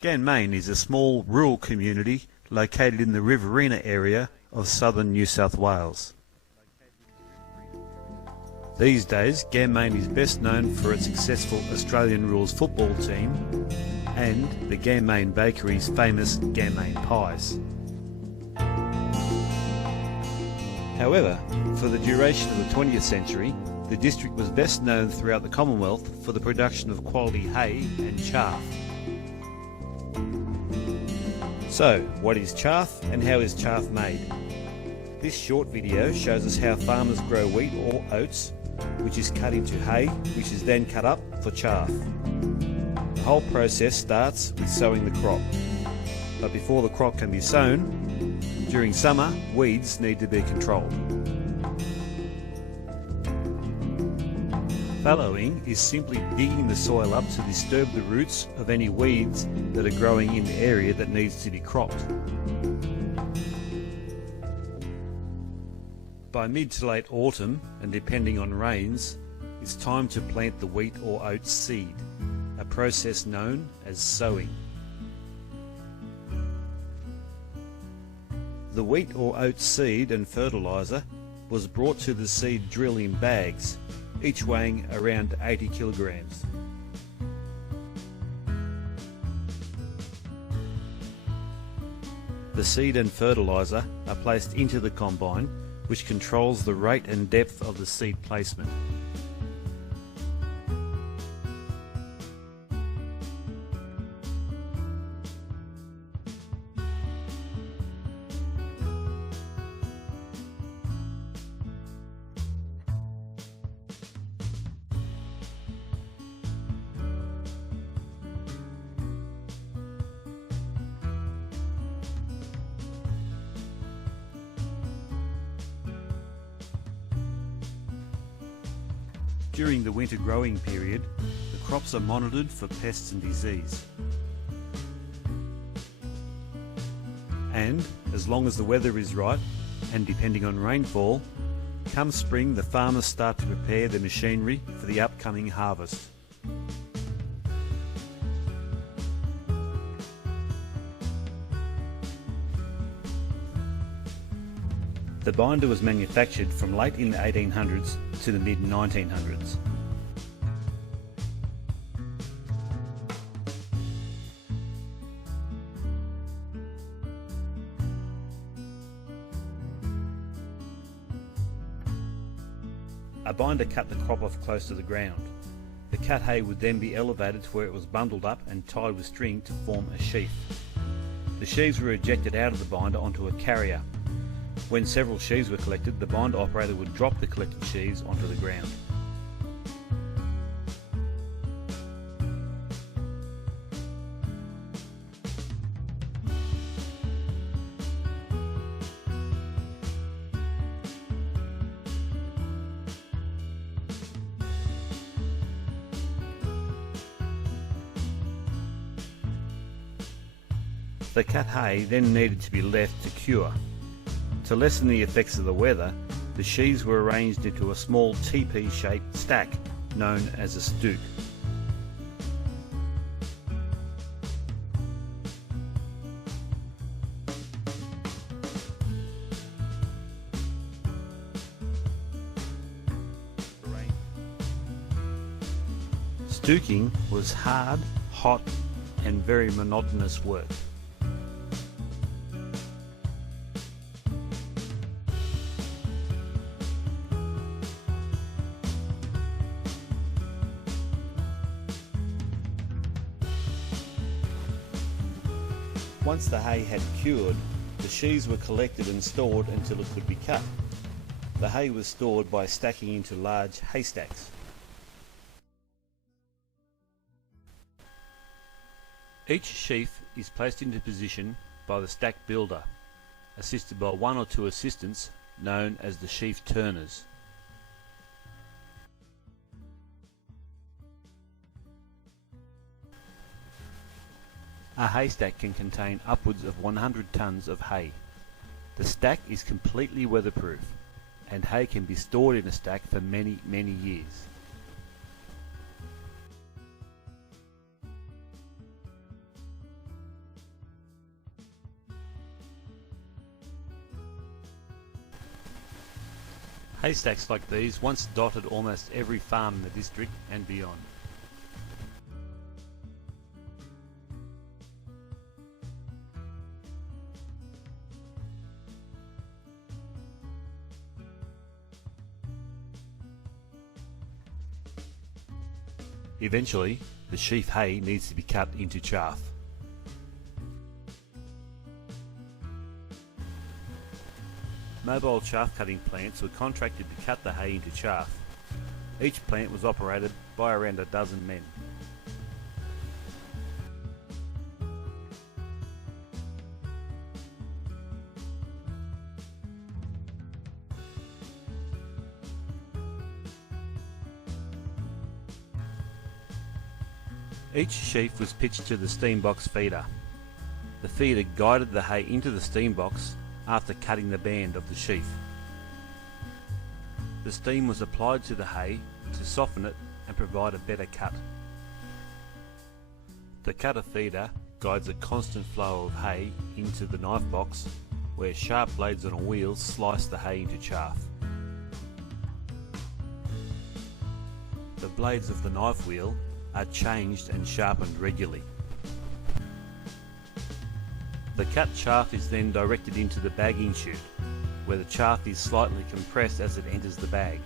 Ganmain is a small rural community located in the Riverina area of southern New South Wales. These days, Ganmain is best known for its successful Australian rules football team and the Ganmain Bakery's famous Ganmain pies. However, for the duration of the 20th century, the district was best known throughout the Commonwealth for the production of quality hay and chaff. So, what is chaff and how is chaff made? This short video shows us how farmers grow wheat or oats, which is cut into hay, which is then cut up for chaff. The whole process starts with sowing the crop. But before the crop can be sown, during summer, weeds need to be controlled. Fallowing is simply digging the soil up to disturb the roots of any weeds that are growing in the area that needs to be cropped. By mid to late autumn, and depending on rains, it's time to plant the wheat or oats seed, a process known as sowing. The wheat or oats seed and fertiliser was brought to the seed drill in bags, each weighing around 80 kilograms. The seed and fertiliser are placed into the combine, which controls the rate and depth of the seed placement. During the winter growing period, the crops are monitored for pests and disease. And, as long as the weather is right, and depending on rainfall, come spring the farmers start to prepare the machinery for the upcoming harvest. The binder was manufactured from late in the 1800s to the mid-1900s. A binder cut the crop off close to the ground. The cut hay would then be elevated to where it was bundled up and tied with string to form a sheaf. The sheaves were ejected out of the binder onto a carrier. When several sheaves were collected, the binder operator would drop the collected sheaves onto the ground. The cut hay then needed to be left to cure. To lessen the effects of the weather, the sheaves were arranged into a small teepee-shaped stack known as a stook. Stooking was hard, hot and very monotonous work. Once the hay had cured, the sheaves were collected and stored until it could be cut. The hay was stored by stacking into large haystacks. Each sheaf is placed into position by the stack builder, assisted by one or two assistants known as the sheaf turners. A haystack can contain upwards of 100 tonnes of hay. The stack is completely weatherproof, and hay can be stored in a stack for many, many years. Haystacks like these once dotted almost every farm in the district and beyond. Eventually, the sheaf hay needs to be cut into chaff. Mobile chaff cutting plants were contracted to cut the hay into chaff. Each plant was operated by around a dozen men. Each sheaf was pitched to the steam box feeder. The feeder guided the hay into the steam box after cutting the band of the sheaf. The steam was applied to the hay to soften it and provide a better cut. The cutter feeder guides a constant flow of hay into the knife box, where sharp blades on a wheel slice the hay into chaff. The blades of the knife wheel are changed and sharpened regularly. The cut chaff is then directed into the bagging chute, where the chaff is slightly compressed as it enters the bag.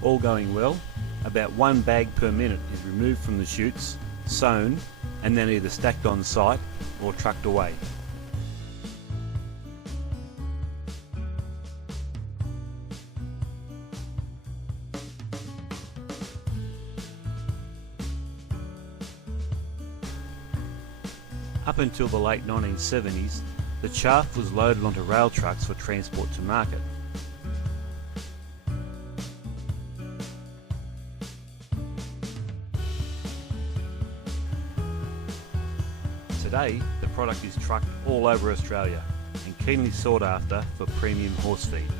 All going well, about 1 bag per minute is removed from the chutes, sewn, and then either stacked on site or trucked away. Up until the late 1970s, the chaff was loaded onto rail trucks for transport to market. Today, the product is trucked all over Australia and keenly sought after for premium horse feed.